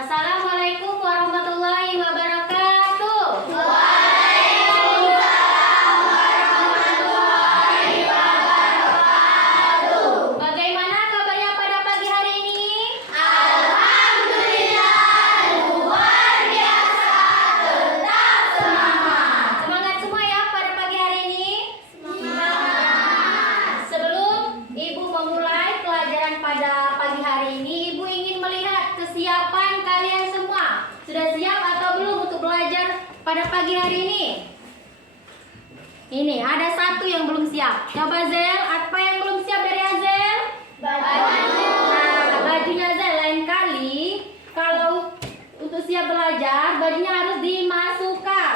Assalamualaikum warahmatullahi wabarakatuh. Bagaimana kabarnya pada pagi hari ini? Alhamdulillah, luar biasa, tetap semangat. Semangat semua ya pada pagi hari ini. Semangat. Sebelum Ibu memulai pelajaran pada pagi hari ini, Ibu ingin melihat kesiapan kalian semua. Sudah siap atau belum untuk belajar pada pagi hari ini? Ini ada satu yang belum siap. Coba Zel, apa yang belum siap dari Azel? Nah, bajunya Zel lain kali kalau untuk siap belajar, bajunya harus dimasukkan.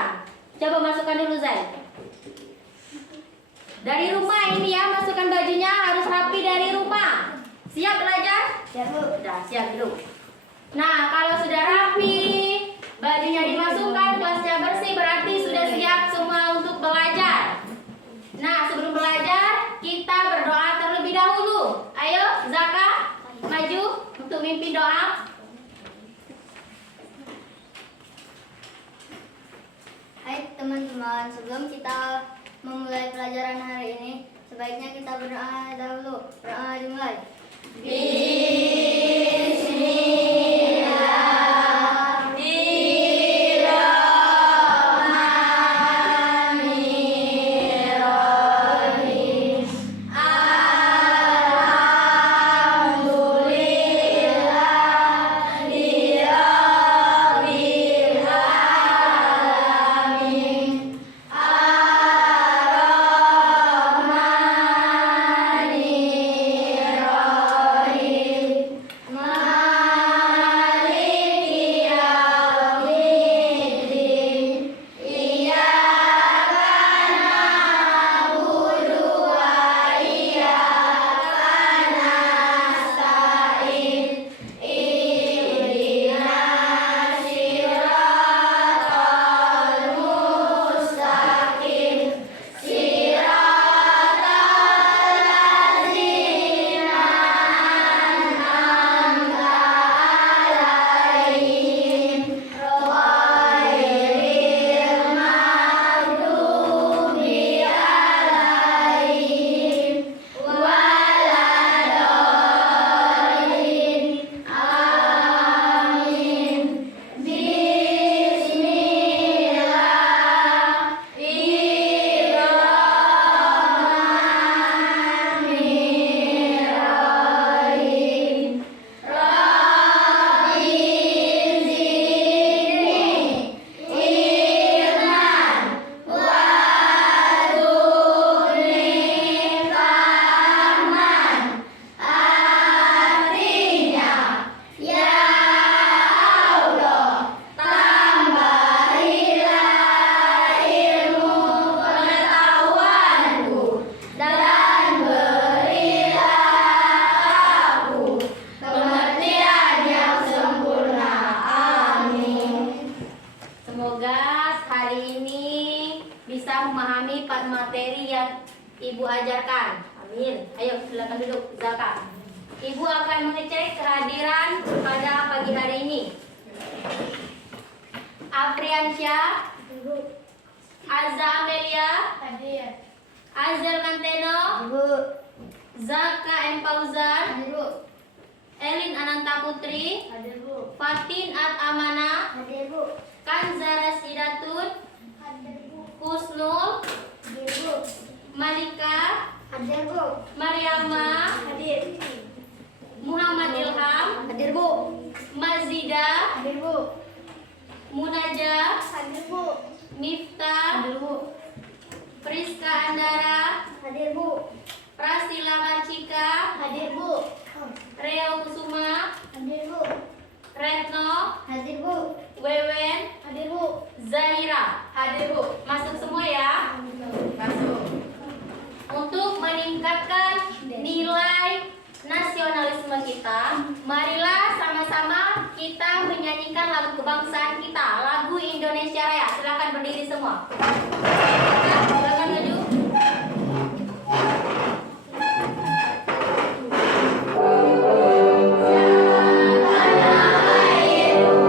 Coba masukkan dulu Zel. Dari rumah ini ya, masukkan bajunya harus rapi dari rumah. Siap belajar? Siap, Bu. Sudah, siap dulu. Nah, kalau sudah rapi, bajunya dimasukkan, kelasnya bersih, berarti sudah siap semua untuk belajar. Nah, sebelum belajar, kita berdoa terlebih dahulu. Ayo, Zaka, maju untuk mimpin doa. Hai teman-teman, sebelum kita memulai pelajaran hari ini, sebaiknya kita berdoa dahulu. Berdoa dimulai. Semoga hari ini bisa memahami materi yang Ibu ajarkan. Amin. Ayo silakan duduk, Zaka. Ibu akan mengecek kehadiran pada pagi hari ini. Apriansyah, Azza Amelia, Hadir. Azel Manteno, Ibu. Zaka M. Fauzan, Hadir, Bu. Elin Ananta Putri, Hadir, Bu. Fatin At Amana, Hadir, Bu. Kanzara Sidatun, Hadir, Bu. Husnul, Hadir, Bu. Malika, Hadir, Bu. Mariama, Hadir. Muhammad Ilham, Hadir, Bu. Mazida, Hadir, Bu. Munajah, Hadir, Bu. Miftah, Hadir, Bu. Priska Andara, Hadir, Bu. Prasila Marcika, Hadir, Bu. Reo Kusuma, Hadir, Bu. Retno, Hadir, Bu. Wewen, Hadir, Bu. Zahira. Hadir Bu. Masuk semua ya. Masuk. Untuk meningkatkan nilai nasionalisme kita, marilah sama-sama kita menyanyikan lagu kebangsaan kita, lagu Indonesia Raya. Silakan berdiri semua. Silakan maju. Tanah airku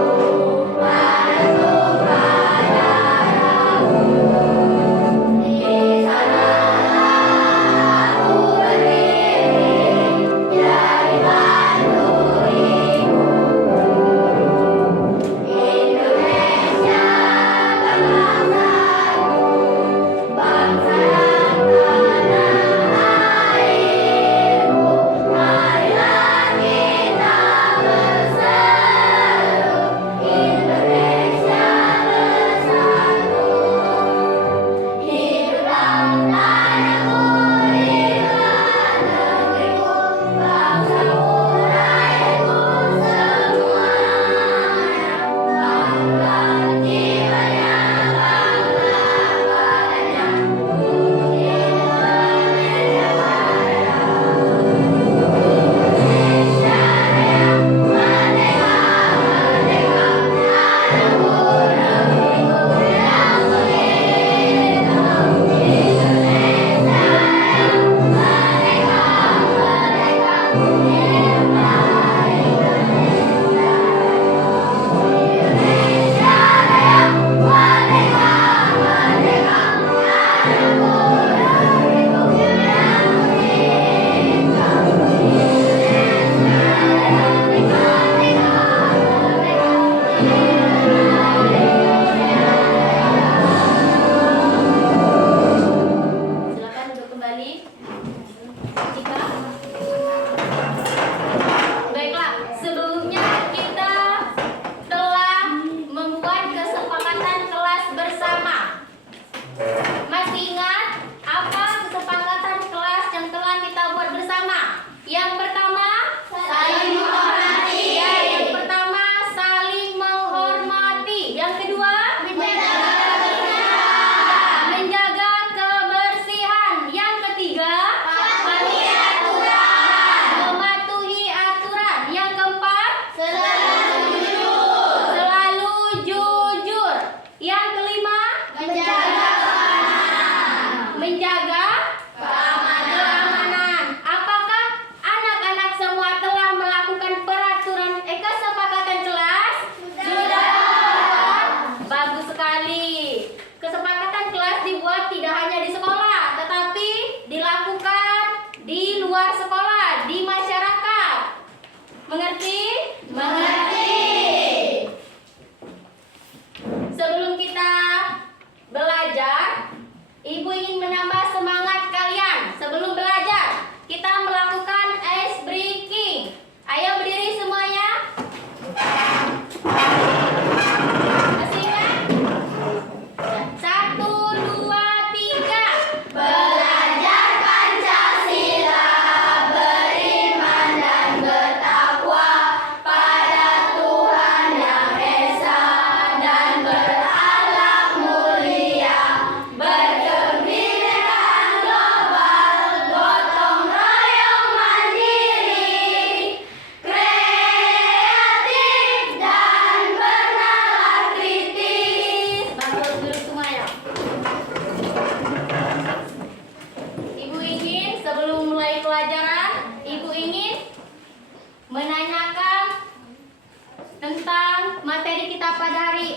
kita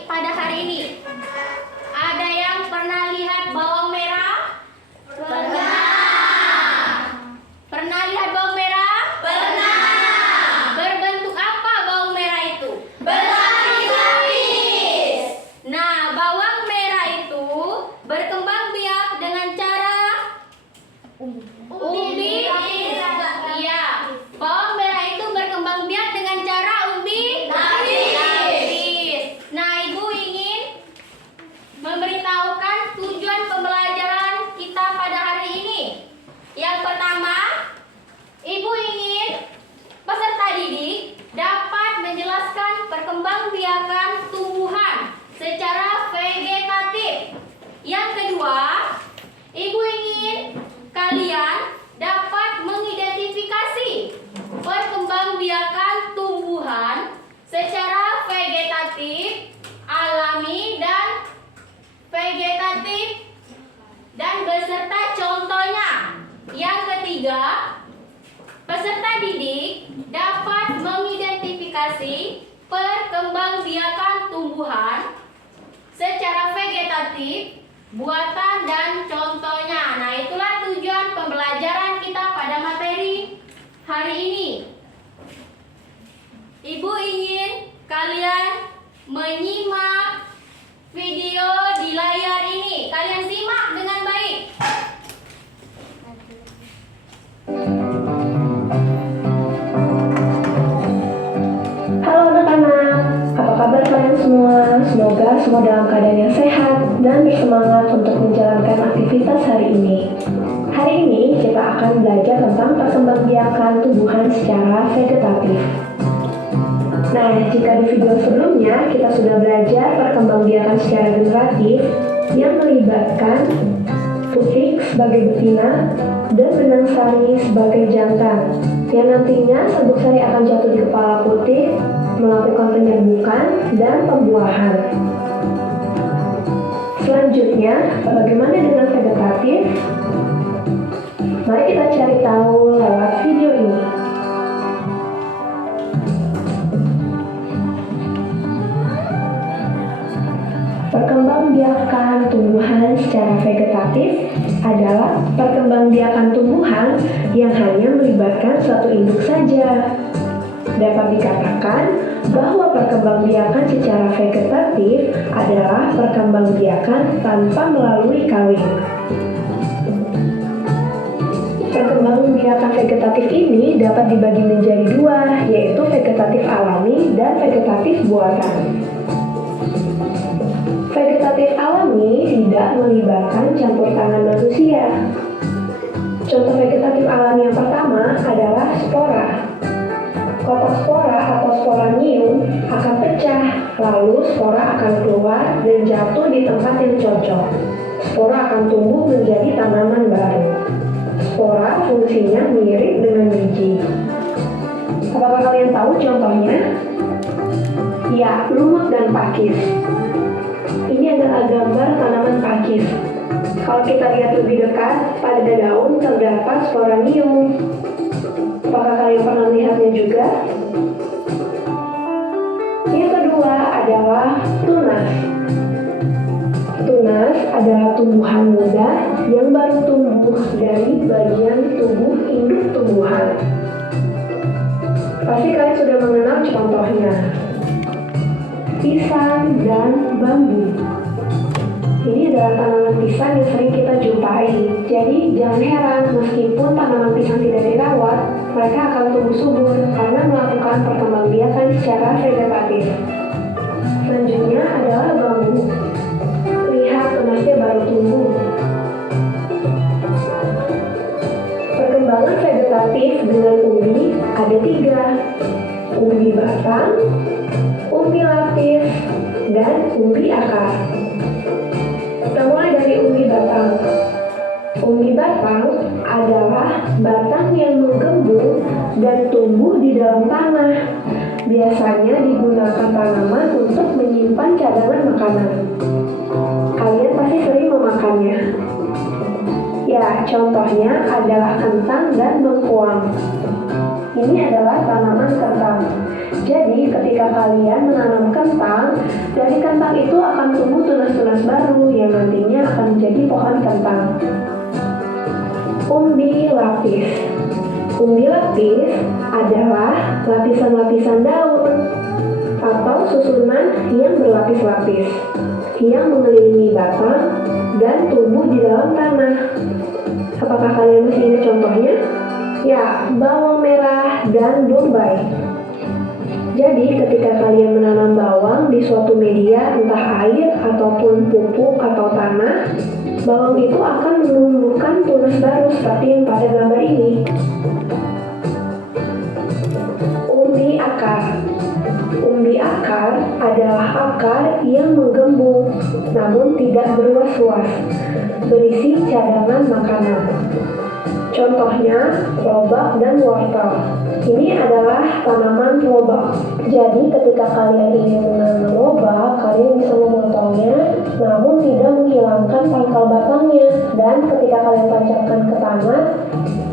pada hari ini. Ada yang pernah lihat bawang merah? Pernah lihat bawang merah? Berbentuk apa bawang merah itu? Berlapis-lapis. Nah, bawang merah itu berkembang biak dengan cara umbi. Iya, bawang merah itu berkembang biak dengan cara umbi lapis. Nah, Ibu ingin memberitahukan tujuan pembelajaran kita pada hari ini. Yang pertama, Ibu ingin peserta didik dapat menjelaskan perkembangbiakan tumbuhan secara vegetatif. Yang kedua, Ibu ingin kalian dapat mengidentifikasi perkembangbiakan tumbuhan secara vegetatif, alami, dan vegetatif dan beserta contohnya. Yang ketiga, peserta didik dapat mengidentifikasi perkembangbiakan tumbuhan secara vegetatif, buatan, dan contohnya. Nah, itulah tujuan pembelajaran kita pada materi hari ini. Ibu ingin kalian menyimak video di layar ini. Kalian simak dengan baik. Halo anak-anak, apa kabar kalian semua? Semoga semua dalam keadaan yang sehat dan bersemangat untuk menjalankan aktivitas hari ini. Hari ini kita akan belajar tentang perkembangbiakan tumbuhan secara vegetatif. Nah, jika di video sebelumnya kita sudah belajar perkembangbiakan secara generatif yang melibatkan putik sebagai betina dan benang sari sebagai jantan, yang nantinya sabuk sari akan jatuh di kepala putik, melakukan penyerbukan dan pembuahan. Selanjutnya, bagaimana dengan vegetatif? Mari kita cari tahu lewat video ini. Perkembangbiakan tumbuhan secara vegetatif adalah perkembangbiakan tumbuhan yang hanya melibatkan suatu induk saja. Dapat dikatakan bahwa perkembangbiakan secara vegetatif adalah perkembangbiakan tanpa melalui kawin. Perkembangbiakan vegetatif ini dapat dibagi menjadi dua, yaitu vegetatif alami dan vegetatif buatan. Vegetatif alami tidak melibatkan campur tangan manusia. Contoh vegetatif alami yang pertama adalah spora. Kotak spora atau sporanium akan pecah, lalu spora akan keluar dan jatuh di tempat yang cocok. Spora akan tumbuh menjadi tanaman baru. Spora fungsinya mirip dengan biji. Apakah kalian tahu contohnya? Ya, lumut dan pakis. Ini adalah gambar tanaman pakis. Kalau kita lihat lebih dekat, pada daun terdapat sporanium. Apakah kalian pernah melihatnya juga? Yang kedua adalah tunas. Tunas adalah tumbuhan muda yang baru tumbuh dari bagian tubuh induk tumbuhan. Pasti kalian sudah mengenal contohnya. Pisang dan bambu. Ini adalah tanaman pisang yang sering kita jumpai. Jadi jangan heran meskipun tanaman pisang tidak dirawat, mereka akan tumbuh subur karena melakukan perkembangbiakan secara vegetatif. Selanjutnya adalah bambu. Lihat tunasnya baru tumbuh. Perkembangan vegetatif dengan umbi ada 3. Umbi batang, umbi lapis, dan umbi akar. Kita mulai dari umbi batang. Umbi batang adalah batang yang menggembung dan tumbuh di dalam tanah. Biasanya digunakan tanaman untuk menyimpan cadangan makanan. Kalian pasti sering memakannya. Ya, contohnya adalah kentang dan bengkuang. Ini adalah tanaman kentang. Jadi ketika kalian menanam kentang, Dari kentang itu akan tumbuh tunas-tunas baru yang nantinya akan menjadi pohon kentang. Umbi lapis. Umbi lapis adalah lapisan-lapisan daun atau susunan yang berlapis-lapis yang mengelilingi batang dan tumbuh di dalam tanah. Apakah kalian masih ingat contohnya? Ya, bawang merah dan bombay. Jadi, ketika kalian menanam bawang di suatu media, entah air ataupun pupuk atau tanah, bawang itu akan menumbuhkan tunas baru seperti yang pada gambar ini. Umbi akar. Umbi akar adalah akar yang menggembung, namun tidak berluas-luas, berisi cadangan makanan. Contohnya, lobak dan wortel. Ini adalah tanaman lobak. Jadi ketika kalian ingin menanam lobak, kalian bisa memotongnya, namun tidak menghilangkan pangkal batangnya. Dan ketika kalian tancapkan ke tanah,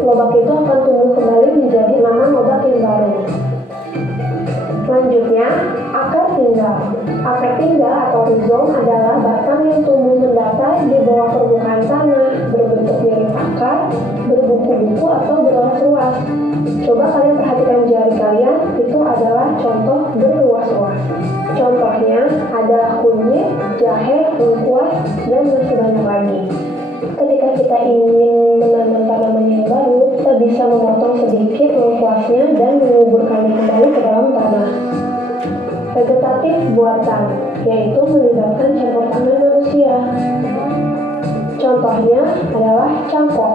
lobak itu akan tumbuh kembali menjadi tanaman lobak yang baru. Selanjutnya, akar tinggal. Akar tinggal atau rizom adalah batang yang tumbuh mendatar di bawah permukaan tanah, berbentuk mirip akar, berbuku-buku atau berluas-luas. Coba kalian perhatikan jari kalian, itu adalah contoh berluas-luas. Contohnya adalah kunyit, jahe, lengkuas, dan masih banyak lagi. Ketika kita ingin menanam tanaman yang baru, kita bisa memotong sedikit lengkuasnya dan menguburkannya kembali ke dalam tanah. Vegetatif buatan, yaitu melibatkan campur tangan manusia. Contohnya adalah cangkok,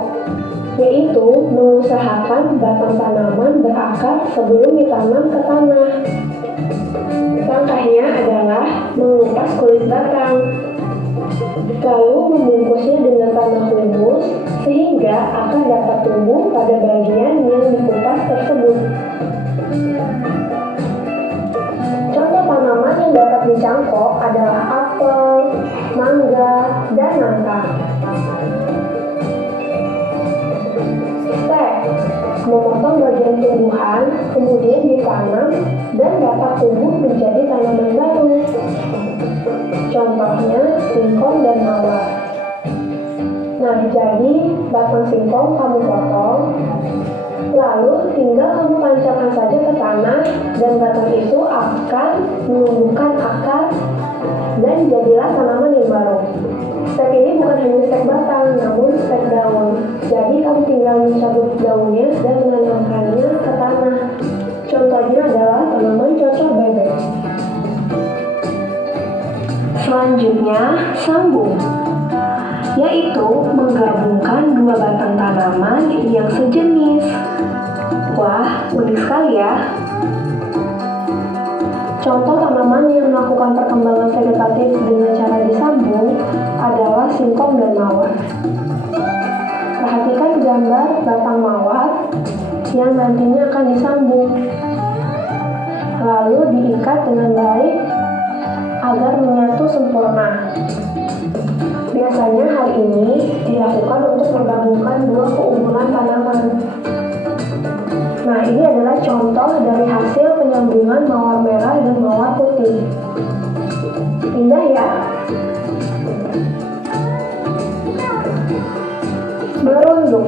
yaitu mengusahakan batang tanaman berakar sebelum ditanam ke tanah. Langkahnya adalah mengupas kulit batang, lalu membungkusnya dengan tanah humus sehingga akar dapat tumbuh pada bagian yang dikupas tersebut. Contoh tanaman yang dapat dicangkok adalah apel, mangga, dan nangka. Stek, memotong bagian tumbuhan, kemudian ditanam dan dapat tumbuh menjadi tanaman baru. Contohnya singkong dan mawar. Nah, jadi batang singkong kamu potong, lalu tinggal kamu tancapkan saja ke tanah dan batang itu akan menumbuhkan akar dan jadilah tanaman yang baru. Stek ini bukan hanya stek batang, namun stek daun. Jadi kamu tinggal mencabut daunnya dan menanamkannya ke tanah. Contohnya adalah tanaman cocok bebek. Selanjutnya, sambung, yaitu menggabungkan dua batang tanaman yang sejenis. Wah, unik sekali ya. Contoh tanaman yang melakukan perkembangan vegetatif dengan cara disambung adalah singkong dan mawar. Perhatikan gambar batang mawar yang nantinya akan disambung, lalu diikat dengan baik agar menyatu sempurna. Biasanya hal ini dilakukan untuk menggabungkan dua keunggulan tanaman. Nah, ini adalah contoh dari hasil penyambungan mawar merah dan mawar putih. Indah ya? Merunduk,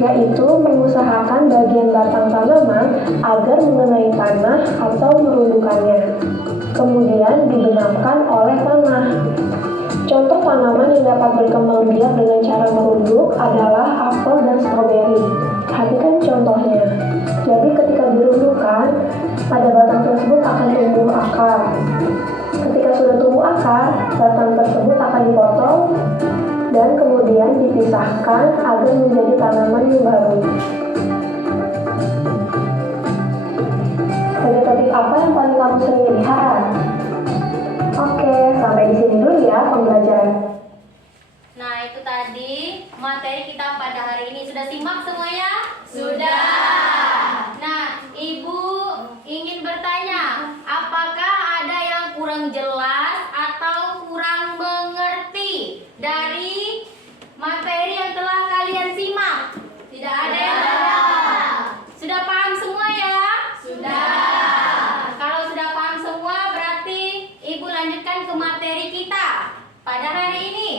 yaitu mengusahakan bagian batang tanaman agar mengenai tanah atau merundukkannya, kemudian dibenamkan oleh tanah. Contoh tanaman yang dapat berkembang biak dengan cara merunduk adalah apel dan stroberi. Perhatikan contohnya. Jadi ketika dirundukkan, pada batang tersebut akan tumbuh akar. Ketika sudah tumbuh akar, batang tersebut akan dipotong dan kemudian dipisahkan agar menjadi tanaman yang baru. Vegetatif apa yang paling kamu sering lihat? Oke, sampai di sini dulu ya pembelajaran. Nah, itu tadi materi kita pada hari ini. Sudah simak semuanya? Sudah. Nah, Ibu ingin bertanya, apakah ada yang kurang jelas atau kurang mengerti dari materi yang telah kalian simak? Tidak ada yang ada. Sudah paham semua ya? Sudah. Kalau sudah paham semua berarti pada hari ini.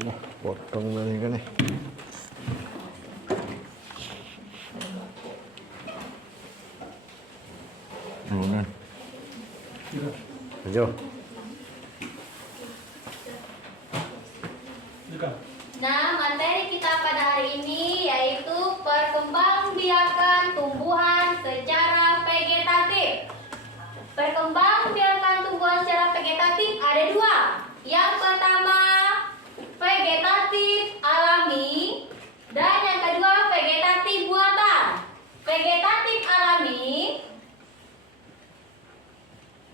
Nah, potong dari kan nih. Nunan. Ayo. Nah, materi kita pada hari ini yaitu perkembangbiakan tumbuhan secara vegetatif. Perkembangbiakan tumbuhan secara vegetatif ada dua. Yang pertama, vegetatif alami, dan yang kedua, vegetatif buatan. Vegetatif alami,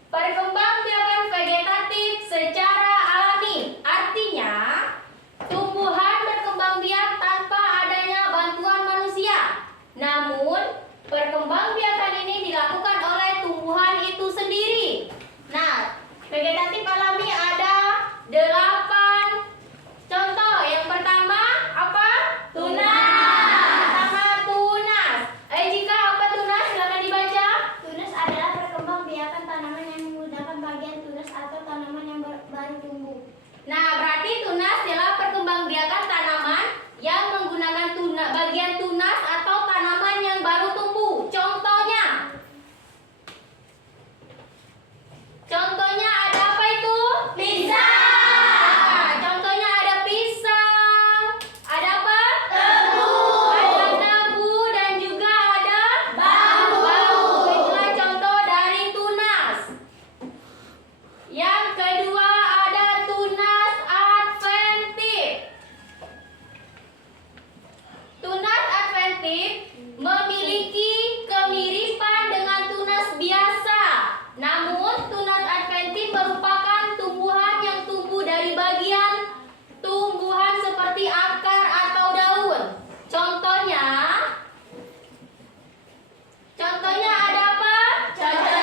perkembangbiakan vegetatif secara alami, artinya tumbuhan berkembang biak tanpa adanya bantuan manusia. Namun, perkembangbiakan ini dilakukan oleh tumbuhan itu sendiri. Nah, vegetatif alami ada 8 contoh. Yang pertama apa? Tunas. Pertama, tunas. Jika apa tunas? Silakan dibaca. Tunas adalah perkembangbiakan tanaman yang menggunakan bagian tunas atau tanaman yang baru tumbuh. Nah, berarti tunas adalah perkembangbiakan tanaman yang menggunakan bagian tunas atau tanaman yang baru tumbuh. Contohnya ada apa itu? Pisang. Contohnya ada pisang. Ada apa? Tebu. Ada tebu dan juga ada bambu. Itulah contoh dari tunas. Yang kedua ada tunas adventif. Tunas adventif memiliki kemiripan dengan tunas biasa. Namun, tunas adventif merupakan tumbuhan yang tumbuh dari bagian tumbuhan seperti akar atau daun. Contohnya ada apa? Cocor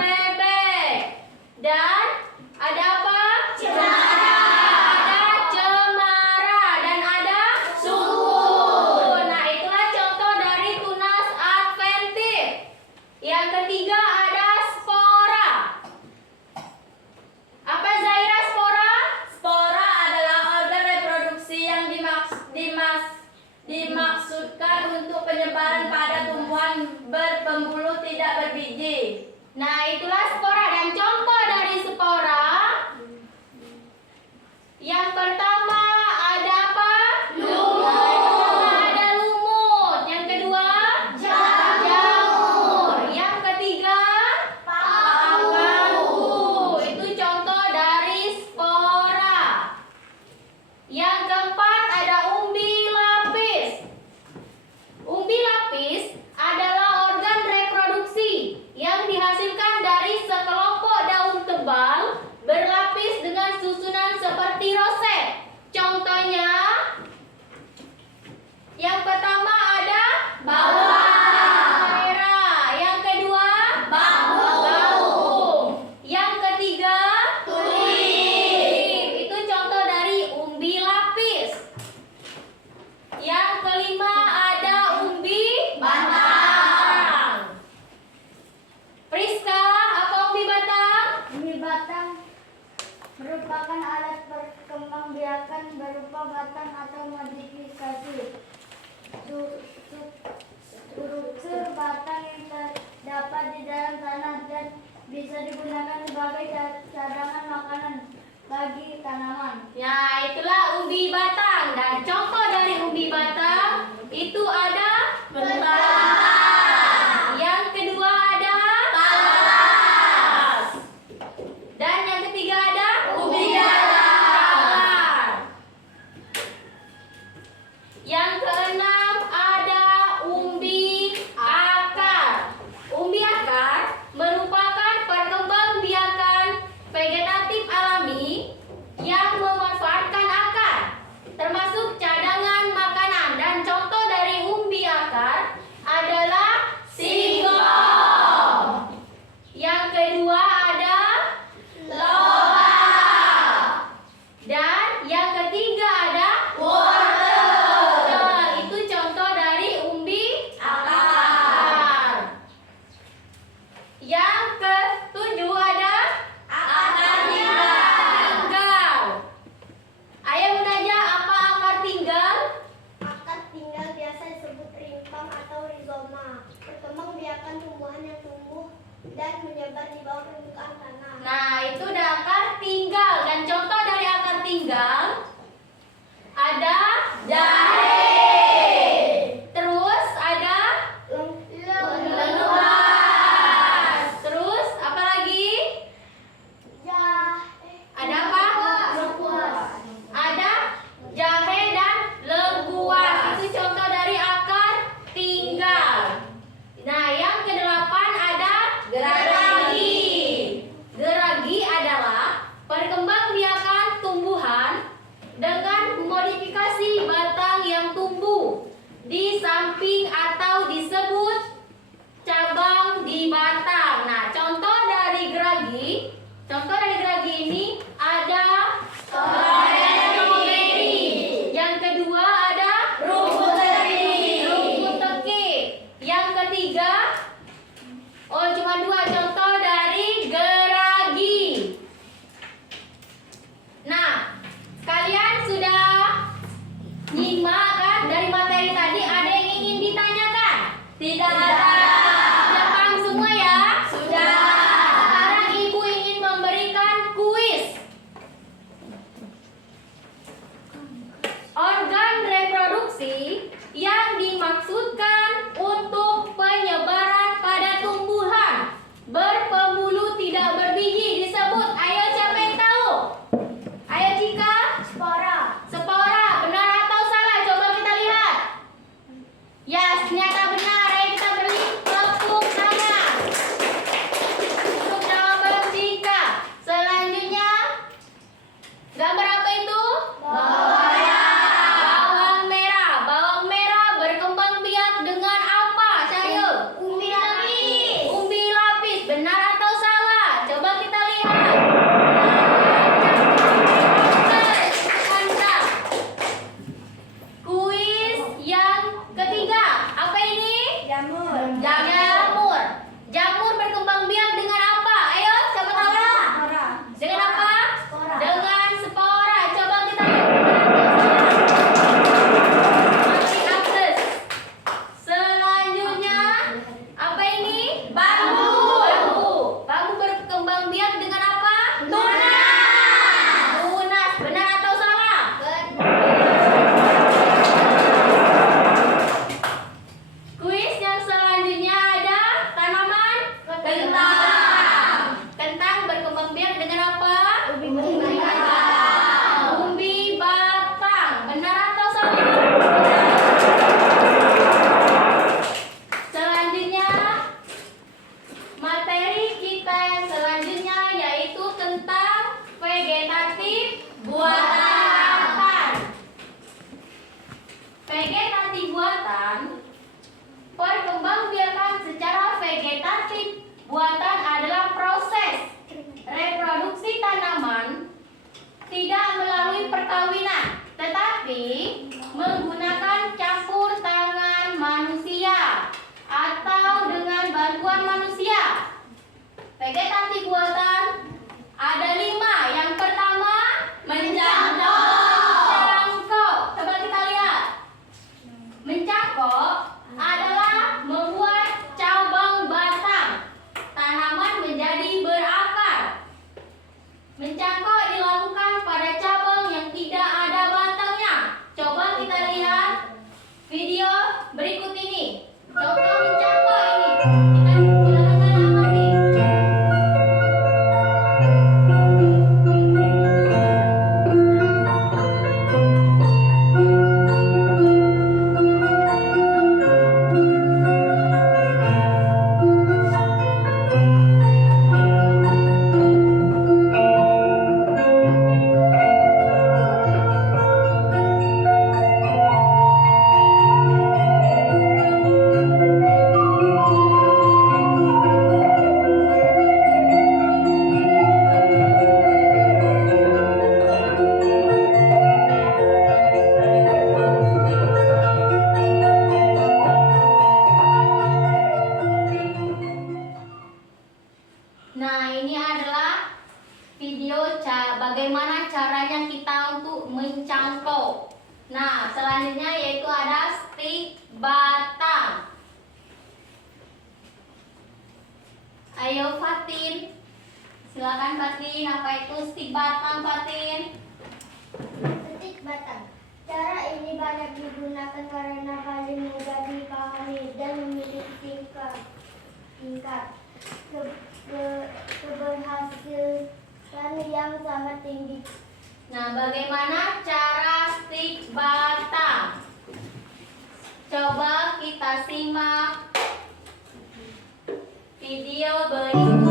bebek. Dan ada apa? Ada cemara dan ada sukun. Nah, itulah contoh dari tunas adventif. Yang ketiga ada spora. Apa Zaira spora? Spora adalah organ reproduksi yang dimaksudkan untuk penyebaran pada tumbuhan berpembuluh tidak berbiji. Nah, itulah spora dan contoh dari spora. Yang pertama ada apa? Lumut. Ada lumut. Yang kedua? Jamur. Yang ketiga? Paku. Itu contoh dari spora. Yang keempat ada umbi lapis. Umbi lapis adalah organ reproduksi yang dihasilkan dari sekelompok daun tebal berlapis dengan susunan seperti roset. Contohnya, yang pertama ada bawang merah, yang kedua bawang, yang ketiga tulip. Itu contoh dari umbi lapis. Yang kelima ada umbi batang. Priska, apa umbi batang? Umbi batang merupakan alat perkembangbiakan berupa batang atau modifikasi struktur batang yang terdapat di dalam tanah dan bisa digunakan sebagai cadangan makanan bagi tanaman. Ya, itulah umbi batang. Dan contoh dari umbi batang itu ada pentang. Yang kedua ada talas. Dan yang ketiga ada umbi jalar. pinggang, ada jahe. Terus ada lengkuas. Terus apa lagi? Ada apa? Ada jahe dan lengkuas. Itu contoh dari akar tinggal. Nah, yang kedelapan ada geragi. Geragi adalah perkembangbiakan tumbuhan dengan modifikasi batang yang tumbuh di samping atau disebut cabang di batang. Nah, contoh dari geragi ini ada stroberi. Yang kedua ada rumput teki. Yang ketiga, cuma dua contoh dari geragi. Nah, kalian sudah nyimak kan dari materi tadi? Ada yang ingin ditanyakan? Tidak ada. Sudah paham semua ya? Sudah. Sekarang ibu ingin memberikan kuis. Organ reproduksi yang dimaksudkan untuk penyebaran pada tumbuhan berpembuluh tidak berbiji disebut. Ayo, siapa yang tahu? Ayo Cika. Spora. Benar atau salah? Coba kita lihat. Yes, ternyata benar. Ayo kita beri tepuk tangan untuk jawaban Cika. Selanjutnya, gambar apa itu? Bawang merah. Bawang merah berkembang biak dengan apa? Cahyo. Umbi lapis. Umbi lapis. Benar atau salah? Coba kita lihat. Mantap. Kuis yang ketiga. Apa ini? Jamur. Jamur berkembang biak dengan apa? Ayo, siapa tahu? Dengan apa? Spora. Dengan spora. Coba kita lihat. Apliatus. Selanjutnya, apa ini? Bambu. Bambu berkembang biak dengan apa? Tunas. Benar atau salah? Kuis yang selanjutnya ada tanaman kentang. Kentang berkembang biak dengan apa? Umbi batang. Benar atau salah? Selanjutnya, materi kita yang selanjutnya yaitu tentang vegetatif buatan. Vegetatif buatan, perkembangbiakan secara vegetatif buatan adalah proses reproduksi tanaman tidak melalui perkawinan, tetapi menggunakan campur tangan manusia atau dengan bantuan manusia. Vegetatif buatan ada 5. Yang pertama, mencangkok. Coba kita lihat. Mencangkok adalah membuat cabang batang tanaman menjadi berakar. Mencangkok dilakukan pada cabang yang tidak ada batangnya. Coba kita lihat video berikut ini. Contoh mencangkok ini. Kita silakan amati. Nah, ini adalah video bagaimana caranya kita untuk mencangkok. Nah, selanjutnya yaitu ada stik batang. Ayo Fatin, silakan Fatin, apa itu stik batang Fatin? digunakan karena paling mudah dipahami dan memiliki tingkat keberhasilan yang sangat tinggi. Nah, bagaimana cara stik bata? Coba kita simak video berikut ini.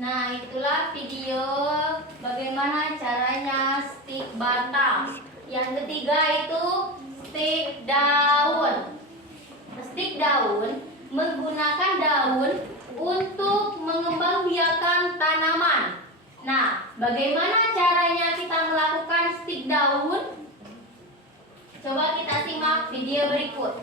Nah, itulah video bagaimana caranya stik bata. Yang ketiga itu stik daun. Stik daun menggunakan daun untuk mengembangbiakan tanaman. Nah, bagaimana caranya kita melakukan stik daun? Coba kita simak video berikut.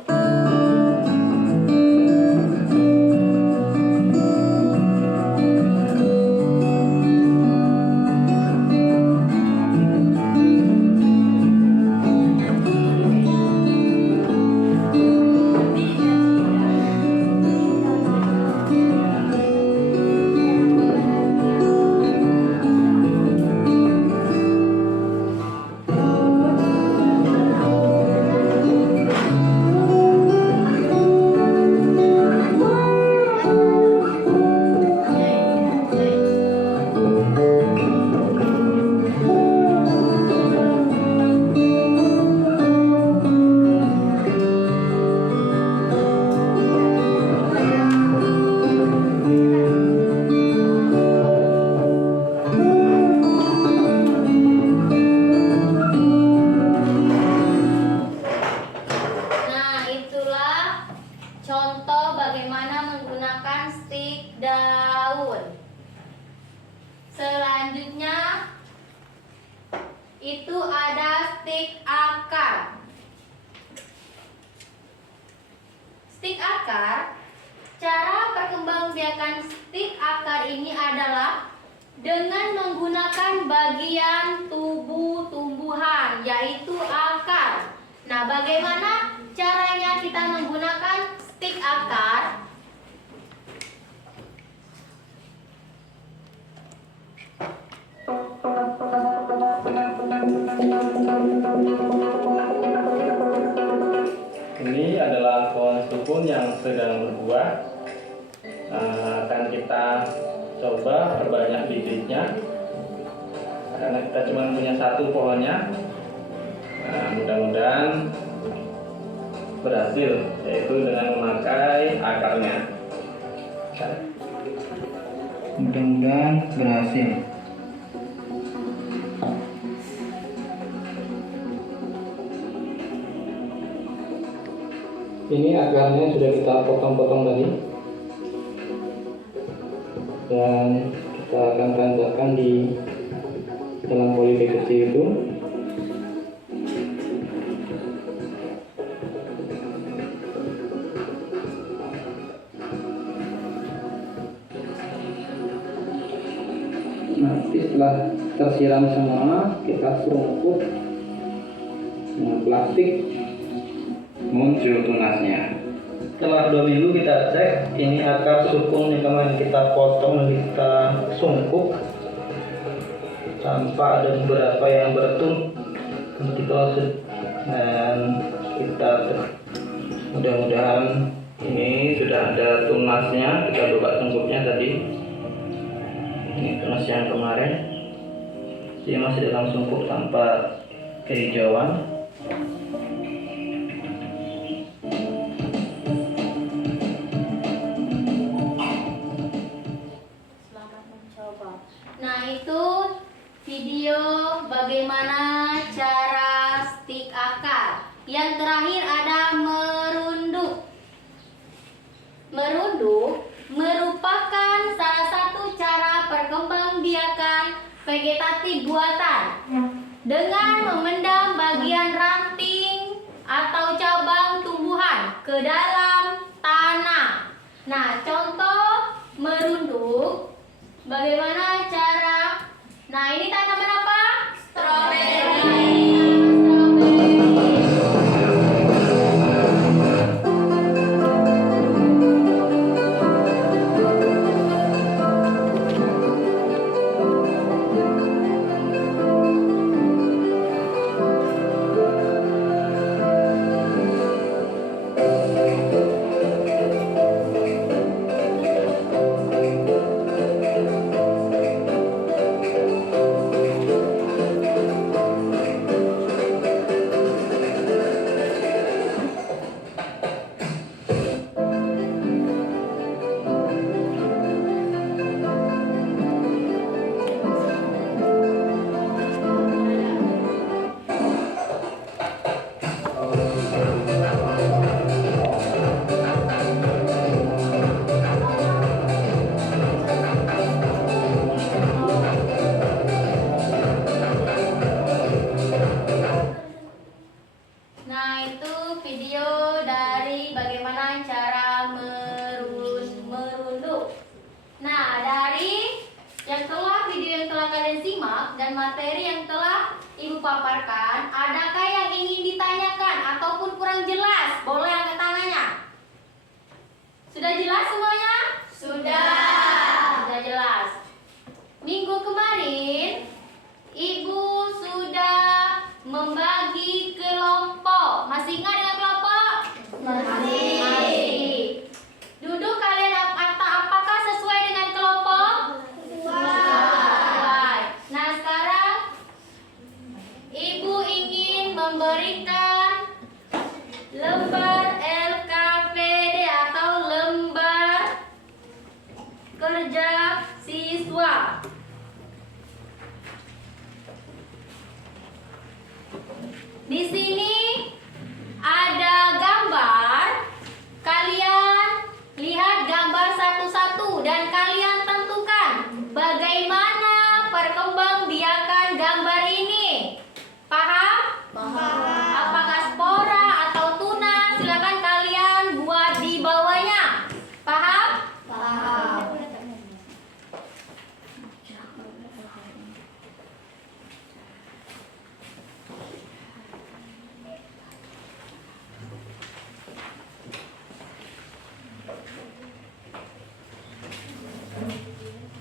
Contoh bagaimana menggunakan stik daun. Selanjutnya itu ada stik akar. Stik akar, cara perkembangbiakan stik akar ini adalah dengan menggunakan bagian tubuh tumbuhan, yaitu akar. Nah, bagaimana caranya kita menggunakan stik akar? Ini adalah pohon sukun yang sedang berbuah. Akan kita coba perbanyak bibitnya, karena kita cuma punya satu pohonnya. Mudah-mudahan berhasil, yaitu dengan memakai akarnya. Mudah-mudahan berhasil. Ini akarnya sudah kita potong-potong tadi, dan kita akan tancapkan di dalam polybag kecil itu. Nanti setelah tersiram semua, kita serungkup dengan plastik, muncul tunasnya. Setelah 2 minggu kita cek, ini akar sukun yang kemarin kita potong dan kita sungkup tanpa ada beberapa yang beretung, dan kita mudah-mudahan ini sudah ada tunasnya. Kita buka sungkupnya tadi. Ini tunas yang kemarin, dia masih dalam sungkup tanpa kehijauan. video bagaimana cara stik akar. Yang terakhir ada merunduk. Merunduk merupakan salah satu cara perkembangbiakan vegetatif buatan dengan memendam bagian ranting atau cabang tumbuhan ke dalam tanah. Nah, contoh merunduk bagaimana cara. Nah, ini tanaman apa? Stroberi. Nah, itu video dari bagaimana cara merunduk. Nah, dari video yang telah kalian simak dan materi yang telah Ibu paparkan, adakah yang ingin ditanyakan ataupun kurang jelas? Boleh angkat tangannya. Sudah jelas semuanya? Sudah jelas. Minggu kemarin Ibu sudah membagi kelompok. Masih ingat dengan kelompok? Masih. Duduk kalian apakah sesuai dengan kelompok? Sesuai. Nah, sekarang Ibu ingin memberikan lembar LKPD atau lembar kerja siswa. Di sini ada gambar. Kalian lihat gambar satu-satu dan kalian tentukan bagaimana perkembangbiakan gambar ini. Paham? Paham. Apakah spora atau tunas? Silakan kalian buat di bawahnya. Paham? Paham.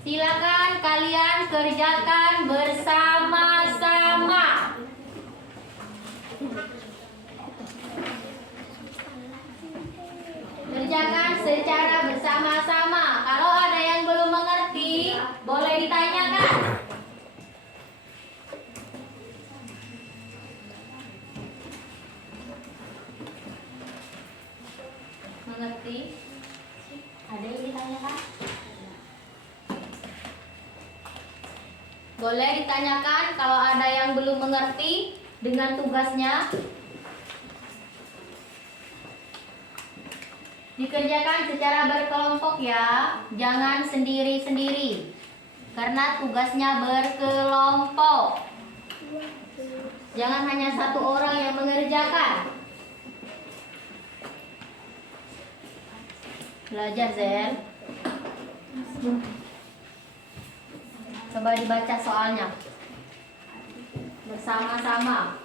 Silakan kalian kerjakan bersama-sama. Kerjakan secara bersama-sama. Kalau ada yang belum mengerti, boleh ditanyakan. Mengerti? Ada yang ditanyakan? Boleh ditanyakan kalau ada yang belum mengerti dengan tugasnya. Dikerjakan secara berkelompok ya, jangan sendiri-sendiri. Karena tugasnya berkelompok. Jangan hanya satu orang yang mengerjakan. Belajar, Zel. Coba dibaca soalnya bersama-sama.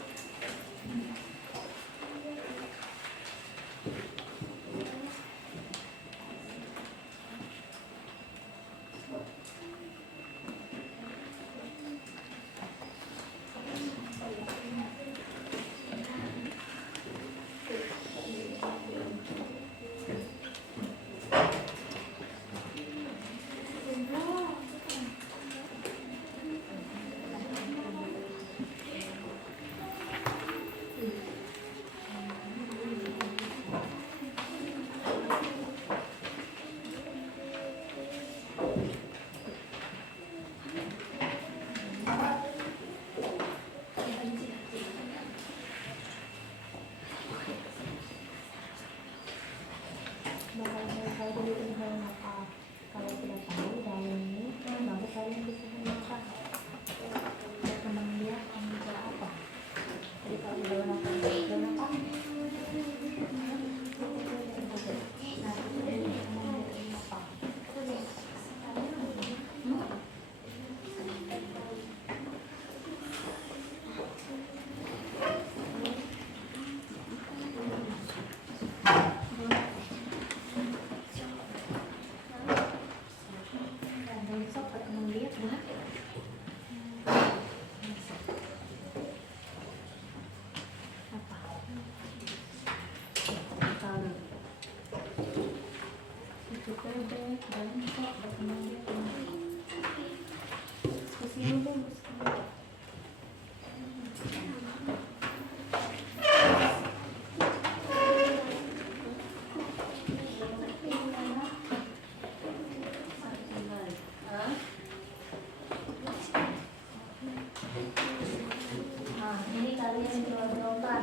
Nah, ini kalian jodohkan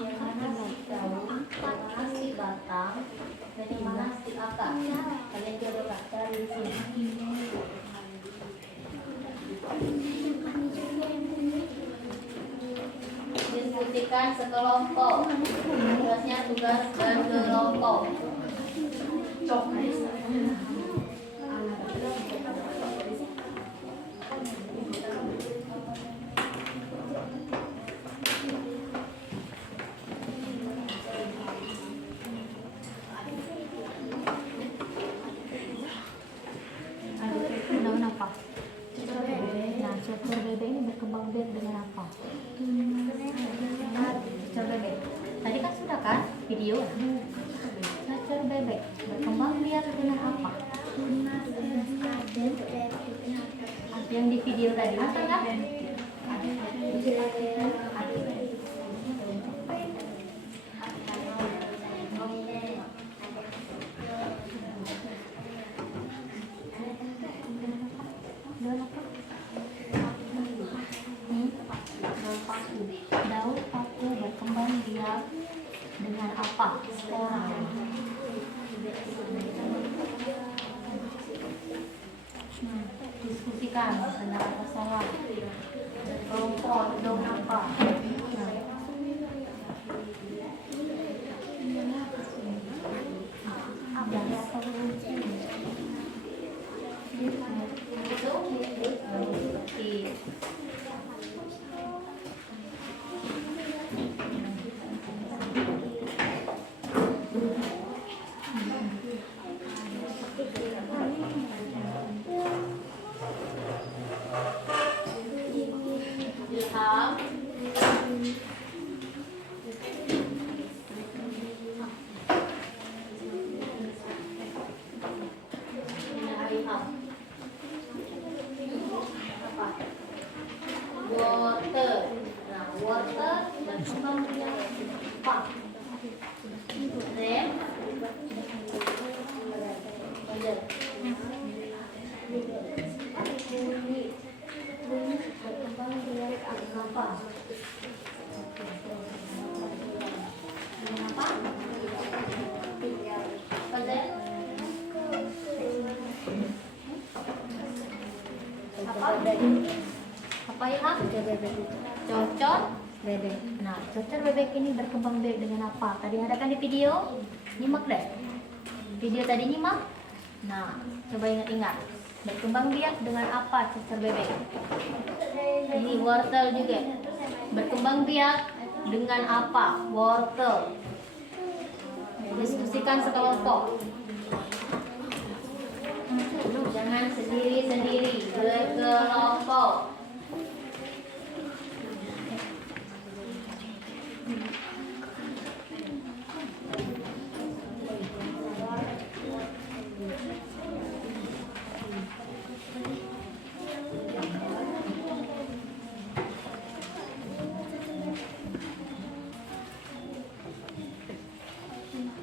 yang mana si daun, yang mana si batang, dan yang mana si akar. Kalian jodohkan dari sini. Diskusikan sekelompok. Tugasnya tugas berkelompok. Daun apa? Nah, cucur bebek ini berkembang biak dengan apa? Cucur bebek. Tadi kan sudah kan video? Cucur bebek berkembang biak dengan apa? Yang di video tadi masuk kan? Daun paku berkembang biak dengan apa? Spora. Diskusikan benar atau salah. Kelompok daun apa? Dari apa dulu? Ilham. Ilham. Apa? Water. Nah, water berkembang biak apa? Rem. Water. Berkembang biak apa? Apa? Water. Apa ya? Cocok bebek. Nah, cocok bebek ini berkembang biak dengan apa? Tadi ada kan di video? Nyimak deh. Video tadi nyimak? Nah, coba ingat-ingat. Berkembang biak dengan apa cocok bebek? Ini wortel juga. Berkembang biak dengan apa? Wortel. Diskusikan sekelompok. Jangan sendiri-sendiri, berkelompok.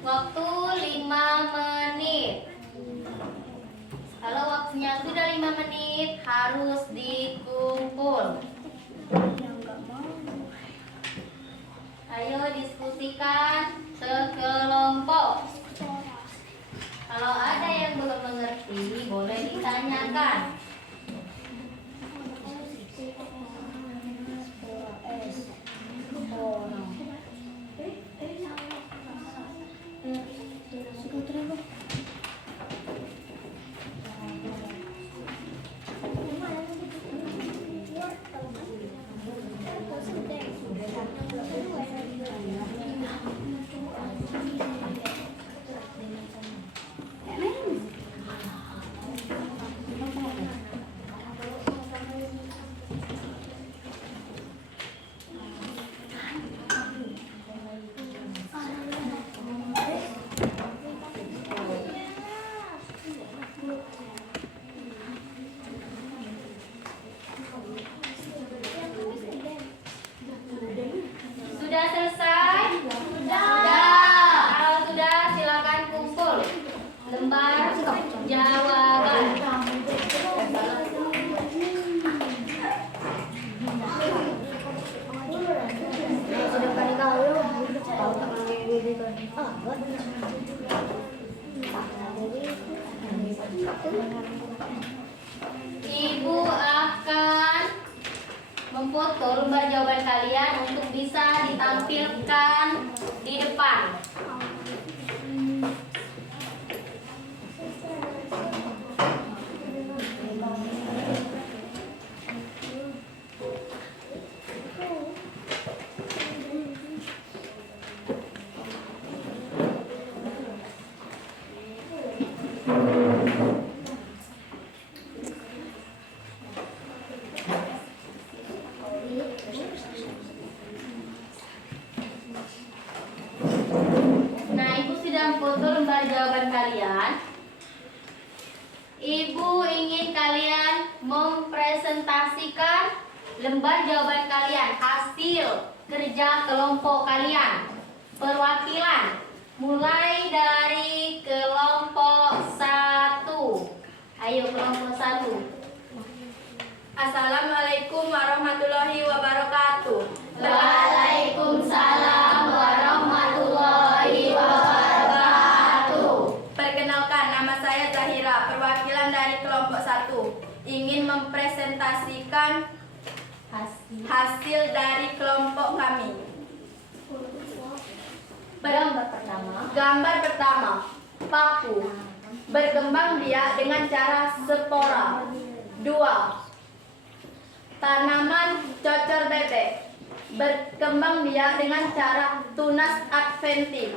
Waktu 5 menit. Kalau waktunya sudah 5 menit, harus dikumpul. Ayo diskusikan sekelompok. Kalau ada yang belum mengerti, boleh ditanyakan. Sudah selesai? Sudah. Kalau sudah silakan kumpul. Lembar jawaban. Ibu akan memfoto lembar jawaban kalian untuk bisa ditampilkan di depan. Nah, Ibu sudah foto lembar jawaban kalian. Ibu ingin kalian mempresentasikan lembar jawaban kalian, hasil kerja kelompok kalian, perwakilan, mulai dari kelompok 1. Ayo kelompok 1. Assalamualaikum warahmatullahi wabarakatuh. Waalaikumsalam warahmatullahi wabarakatuh. Perkenalkan, nama saya Zahira, perwakilan dari kelompok 1. Ingin mempresentasikan hasil dari kelompok kami. Gambar pertama, paku. Berkembang biak dengan cara spora. 2. Tanaman cocor bebek. Berkembang biak dengan cara tunas adventif.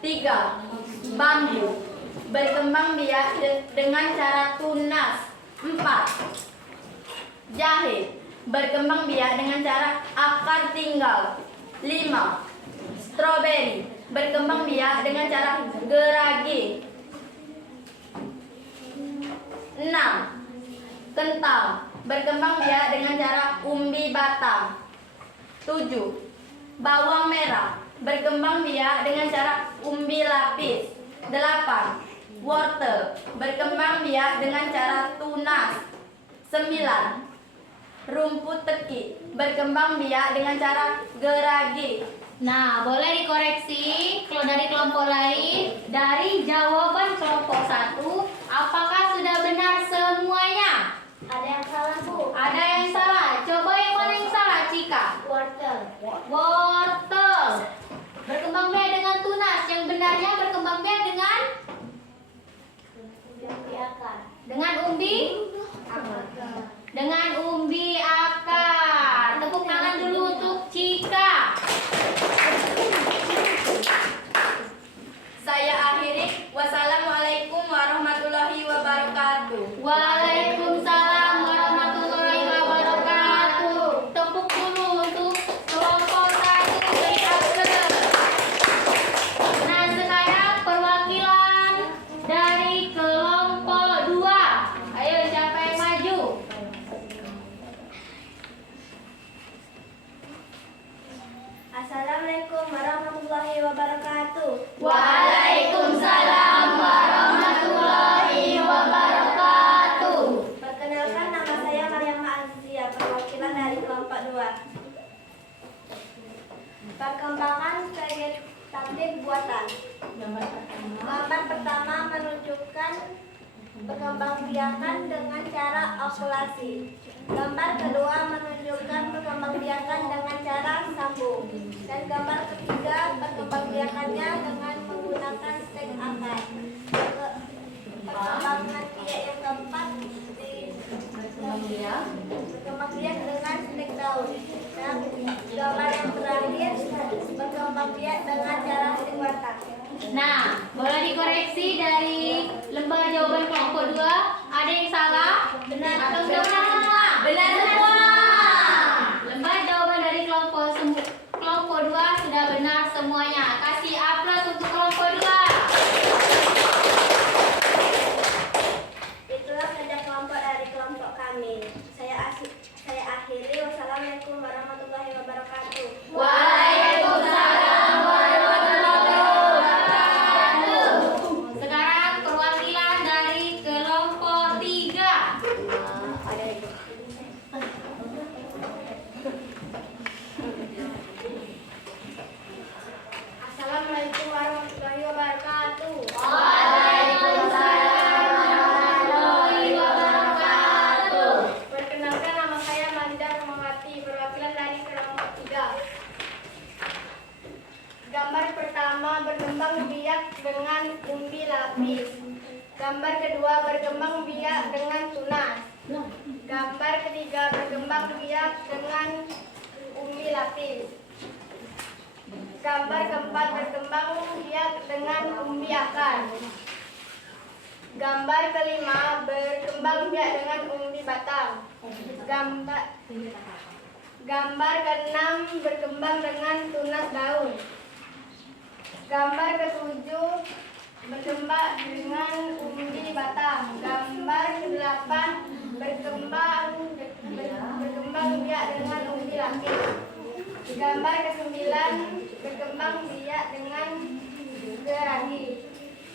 3. Bambu. Berkembang biak dengan cara tunas. 4. Jahe. Berkembang biak dengan cara akar tinggal. 5. Stroberi. Berkembang biak dengan cara geragi. 6. Kentang. Berkembang biak dengan cara umbi batang. 7. Bawang merah. Berkembang biak dengan cara umbi lapis. 8. Wortel. Berkembang biak dengan cara tunas. 9. Rumput teki. Berkembang biak dengan cara geragi. Nah, boleh dikoreksi kalau dari kelompok lain. Dari jawaban kelompok 1, apakah sudah benar semuanya? Ada yang salah, Bu. Ada yang salah. Coba yang mana yang salah, Cika? Wortel. Wortel. Berkembang biak dengan tunas. Yang benarnya berkembang biak dengan umbi? Dengan umbi akar. Tepuk tangan dulu untuk Cika. Saya akhiri. Wassalamualaikum warahmatullahi wabarakatuh. Waalaikumsalam warahmatullahi wabarakatuh. Tepuk dulu untuk kelompok 1 dari Asker. Nah, sekarang perwakilan dari kelompok 2. Ayo, siapa yang maju? Assalamualaikum warahmatullahi wabarakatuh. Waalaikumsalam warahmatullahi wabarakatuh. Perkenalkan, nama saya Maryam Azizia, perwakilan dari kelompok 2. Perkembangan vegetatif buatan. Gambar pertama menunjukkan perkembangbiakan dengan cara okulasi. Gambar kedua menunjukkan perkembangbiakan dengan cara sambung. Dan gambar ketiga perkembangbiakannya dengan menggunakan stek akar. Perkembangan biak yang keempat berkembang biak dengan stek daun. Dan gambar yang terakhir berkembang biak dengan cara stek batang. Nah, boleh dikoreksi dari lembar jawaban kelompok 2. Ada yang salah? Benar. Atau sudah benar semua? Benar semua. Lembar jawaban dari kelompok 2 sudah benar semuanya. Kasih aplaus untuk kelompok 2. Itulah kerja kelompok dari kelompok kami. Saya akhiri. Wassalamualaikum warahmatullahi wabarakatuh. berkembang biak dengan umbi lapis. Gambar kedua berkembang biak dengan tunas. Gambar ketiga berkembang biak dengan umbi lapis. Gambar keempat berkembang biak dengan umbi akar. Gambar kelima berkembang biak dengan umbi batang. Gambar keenam berkembang dengan tunas daun. Gambar ketujuh berkembang dengan umbi batang. Gambar kedelapan berkembang biak dengan umbi lapis. Gambar ke-9 berkembang biak dengan geragi.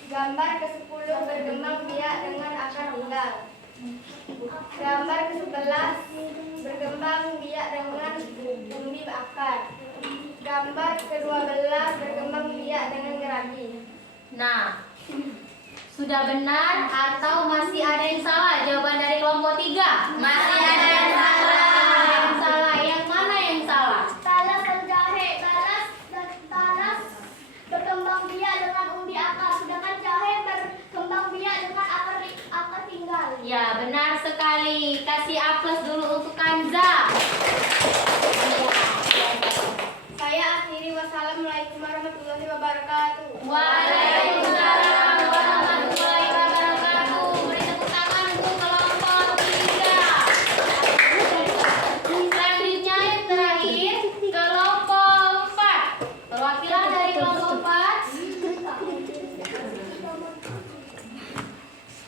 Gambar ke-10 berkembang biak dengan akar tunggal. Gambar ke-11 berkembang biak dengan umbi akar. Gambar ke-12 berkembang biak dengan geragi. Nah, sudah benar atau masih ada yang salah? Jawaban dari kelompok 3. Masih ada yang salah. Yang salah. Yang mana yang salah? Talas dan jahe. Talas berkembang biak dengan umbi akar, sedangkan jahe berkembang biak dengan akar tinggal. Ya, benar sekali. Kasih A+ dulu untuk Kanza. Saya akhiri. Wassalamualaikum warahmatullahi wabarakatuh. Waalaikumsalam warahmatullahi wabarakatuh. Beri tepuk tangan untuk kelompok 3. Selanjutnya yang terakhir, kelompok 4. Perwakilan dari kelompok 4.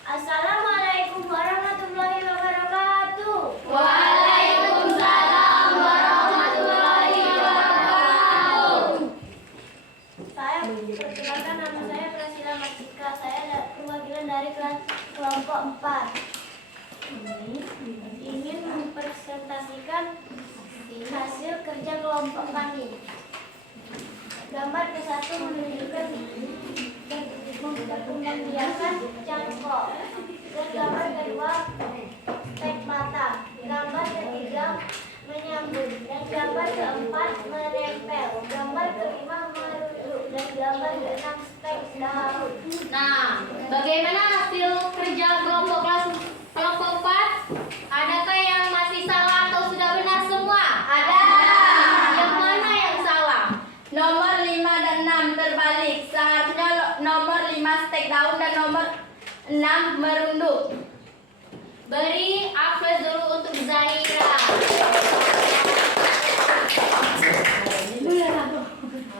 Assalamualaikum warahmatullahi wabarakatuh. Waalaikumsalam warahmatullahi wabarakatuh. Saya perkenalkan, nama saya Prasila Martika. Saya perwakilan dari kelompok 4. Ingin mempresentasikan hasil kerja kelompok kami. Gambar ke-1 menunjukkan memperkembangbiakan cangkok. Dan gambar kedua tek mata. Gambar ketiga menyambut. Dan gambar keempat menempel. Gambar kelima meruduk. Dan gambar keenam stek daun. Nah, bagaimana hasil kerja kelompok 4? Adakah yang masih salah atau sudah benar semua? Ada. Yang mana yang salah? Nomor 5 dan 6 terbalik. Seharusnya nomor 5 stek daun dan nomor 6 merunduk. Beri A+ dulu untuk Zahira.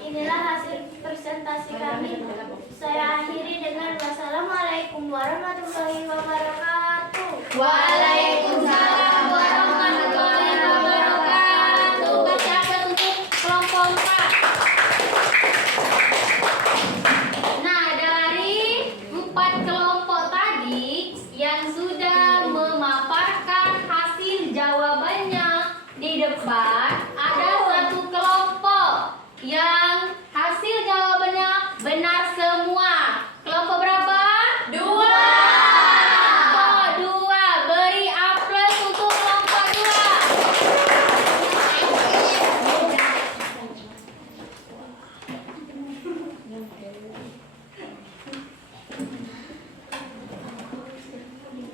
Inilah hasil presentasi kami. Saya akhiri dengan wassalamualaikum warahmatullahi wabarakatuh. Waalaikumsalam warahmatullahi wabarakatuh. Kasih A+ untuk kelompok 4. Nah, dari 4 kelompok tadi yang sudah memaparkan hasil jawabannya di depan, ada satu kelompok yang hasil jawabannya benar semua. Kelompok berapa? 2. Kelompok 2. Beri A+ untuk kelompok 2.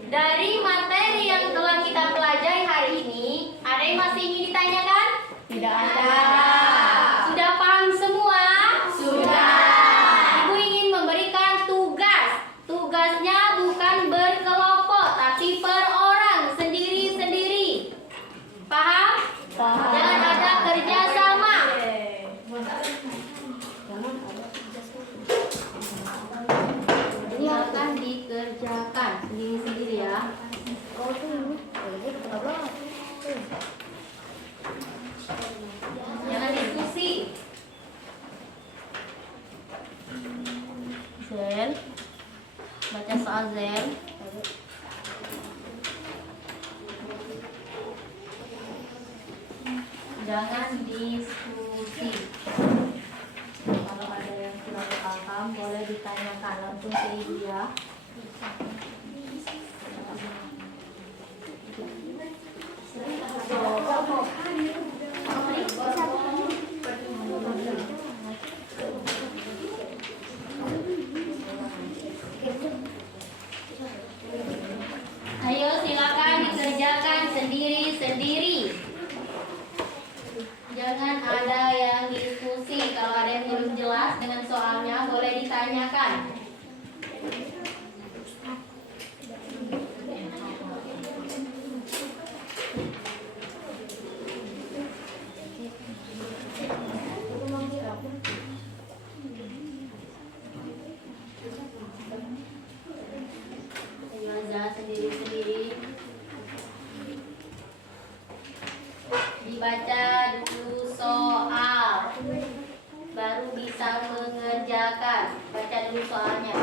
Dari materi yang telah kita pelajari hari ini, ada yang masih ingin ditanyakan? Tidak ada. Sudah paham semua? Sudah. Ibu ingin memberikan tugas. Tugasnya bukan berkelompok, tapi per orang, sendiri-sendiri. Paham? Paham. Jangan ada kerja sama. Ini akan dikerjakan sendiri-sendiri ya. Jangan diskusi. Zel, baca soal Zel. Jangan diskusi. Kalau ada yang kurang paham boleh ditanyakan langsung ke ibu ya. ditanyakan. Ayo sendiri-sendiri. Dibaca dulu soal, baru bisa mengerjakan. Baca dulu soalnya.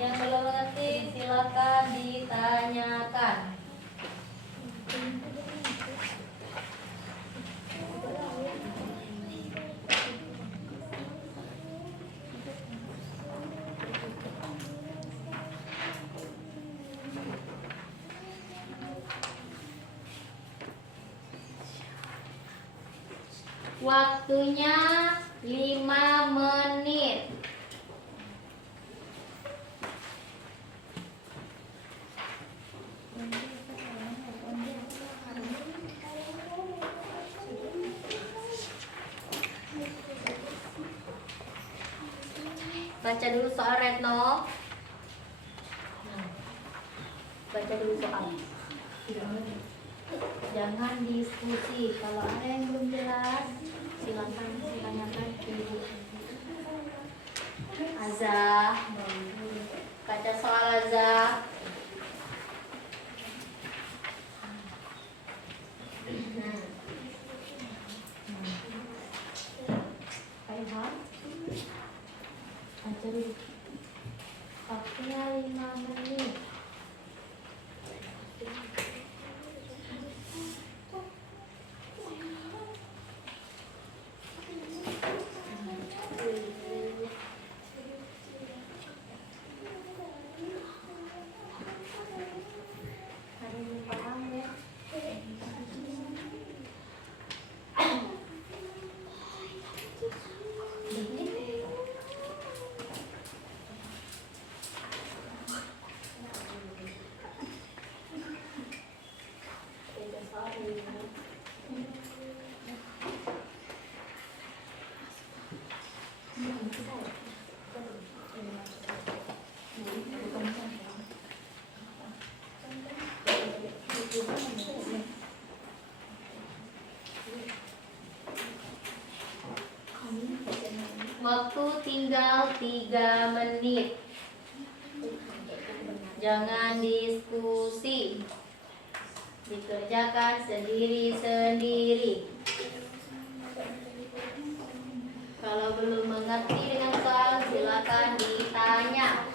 Yang belum mengerti silakan ditanyakan. Waktunya 5 menit. Baca dulu soal Retno. Baca dulu soal. Jangan diskusi. Kalau ada yang belum jelas, silakan ditanyakan ke Ibu. Azza, baca soal Azza. Ayhan, baca dulu. Waktunya 5 menit. Ada yang paham ya? Waktu tinggal 3 menit. Jangan diskusi. Dikerjakan sendiri-sendiri. Kalau belum mengerti dengan soal, silakan ditanya.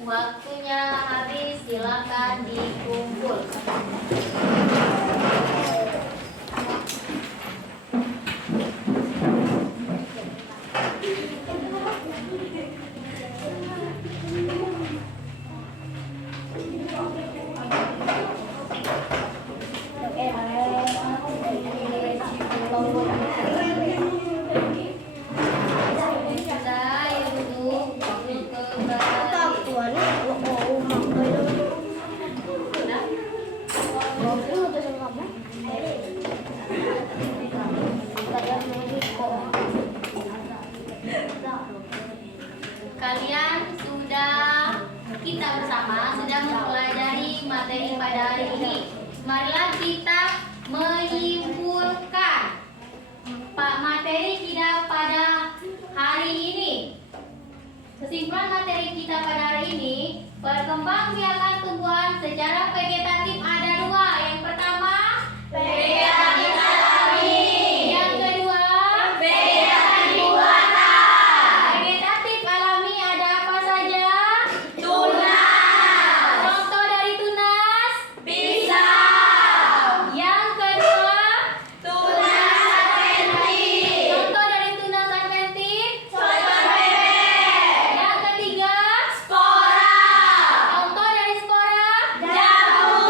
Waktunya habis, silakan dikumpul. Kalian kita bersama sudah mempelajari materi pada hari ini. Marilah kita menyimpulkan materi kita pada hari ini. Kesimpulan materi kita pada hari ini, perkembangbiakan tumbuhan secara vegetatif ada dua. Yang pertama, vegetatif alami. Yang kedua, vegetatif buatan. Vegetatif alami ada apa saja? Tunas. Contoh dari tunas? Pisang. Yang kedua, tunas adventif. Contoh dari tunas adventif? Cocok bebek. Yang ketiga, spora. Contoh dari spora? Jamur.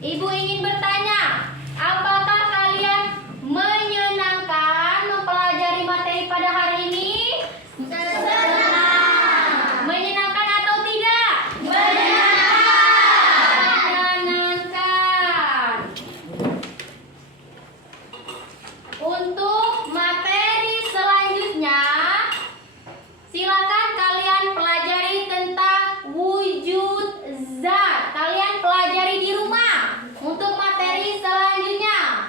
Ibu ingin bertanya, apakah kalian menyenangkan mempelajari materi pada hari ini? Senang. Menyenangkan atau tidak? Menyenangkan. Untuk materi selanjutnya, silakan kalian pelajari tentang wujud zat. Kalian pelajari di rumah. Untuk materi selanjutnya.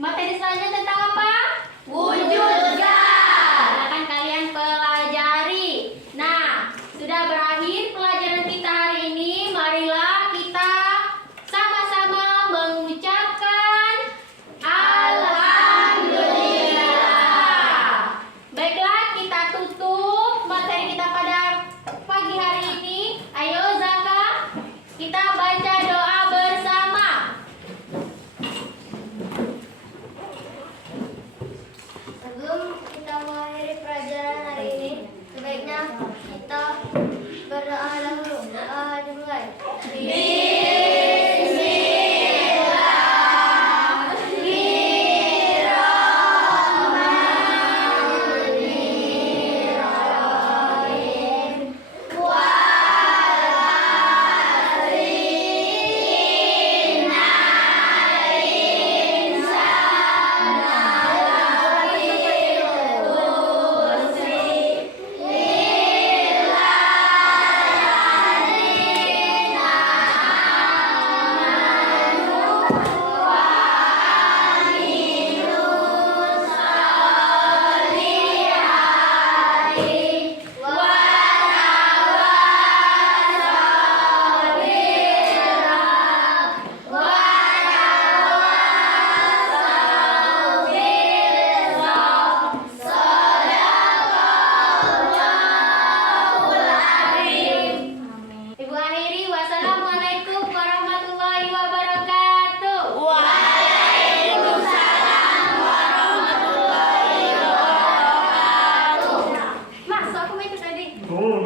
Materi selanjutnya tentang apa? Wujud zat. Silakan kalian pelajari. Nah, sudah berakhir pelajaran kita hari ini. Marilah kita sama-sama mengucapkan alhamdulillah. Baiklah, kita tutup materi kita pada pagi hari ini. Ayo Zaka, kita baca doa bersama. Sebelum kita mengakhiri pelajaran hari ini, sebaiknya kita berdoa dahulu. Doa dimulai. Ibu akhiri, wassalamualaikum warahmatullahi wabarakatuh. Waalaikumsalam warahmatullahi wabarakatuh. Mas, aku mau ikut tadi. Oh,